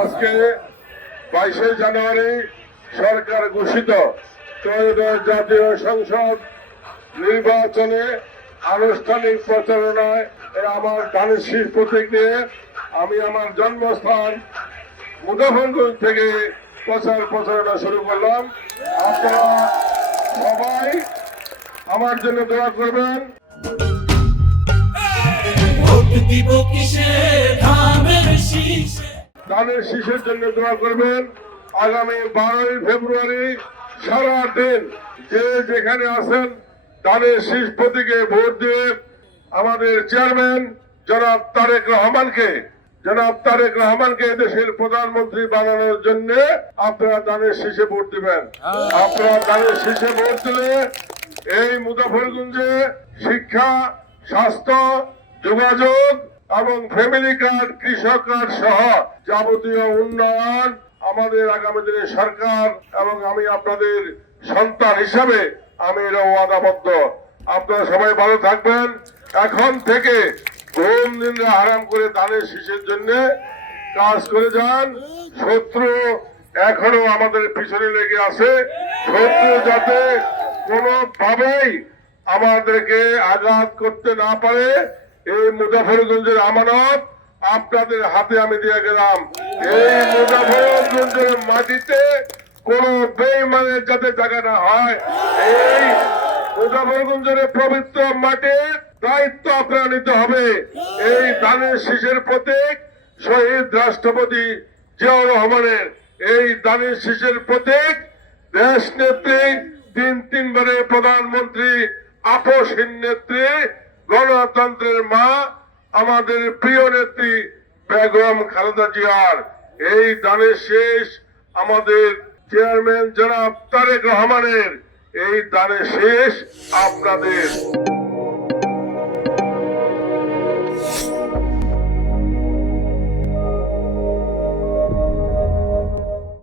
আজকে 22শে জানুয়ারি সরকার ঘোষিত ত্রয়োদশ জাতীয় সংসদ নির্বাচনে আনুষ্ঠানিক প্রচারণায় আমার ধানের শীষ প্রতীক নিয়ে আমি আমার জন্মস্থান মুজাফরগঞ্জ থেকে প্রচারণা শুরু করলাম। আপনারা সবাই আমার জন্য দোয়া করবেন। ধানের শীষের জন্য দোয়া করবেন। আগামী 12ই ফেব্রুয়ারি সারা দিন যে যেখানে আছেন ধানের শীষ প্রতীকে ভোট দিয়ে আমাদের চেয়ারম্যান জনাব তারেক রহমানকে দেশের প্রধানমন্ত্রী বানানোর জন্য আপনারা ধানের শীষে ভোট দিবেন। আপনারা ধানের শীষে ভোট দিলে এই মুজাফরগঞ্জে শিক্ষা, স্বাস্থ্য, যোগাযোগ এবং ফ্যামিলি কার্ড, কৃষক কার্ড সহ যাবতীয় উন্নয়ন আমাদের আগামী দিনে সরকার এবং আমি আপনাদের সন্তান হিসাবে আমি এর ওয়াদাবদ্ধ। আপনারা সবাই ভালো থাকবেন। এখন থেকে ঘুম নিদ্রা হারাম করে ধানের শীষের জন্য কাজ করে যান। শত্রু এখনো আমাদের পিছনে লেগে আছে। শত্রু যাতে কোনোভাবেই আমাদেরকে আঘাত করতে না পারে এই মুজাফরগঞ্জের আমানত আপনাদের হাতে আমি দিয়ে গেলাম। এই মুজাফরগঞ্জের মাটিতে কোন বেঈমানের যাতে জায়গা না হয়, এই মুজাফরগঞ্জের পবিত্র মাটির দায়িত্ব আপনারা নিতে হবে। এই ধানের শীষের প্রতীক শহীদ রাষ্ট্রপতি জিয়াউর রহমানের, এই ধানের শীষের প্রতীক দেশ নেত্রী, তিনবারের প্রধানমন্ত্রী, আপসহীন নেত্রী, গণতন্ত্রের মা, আমাদের প্রিয় নেত্রী বেগম খালেদা জিয়ার। এই ধানের শীষ আমাদের চেয়ারম্যান জনাব তারেক রহমানের। এই ধানের শীষ আপনাদের।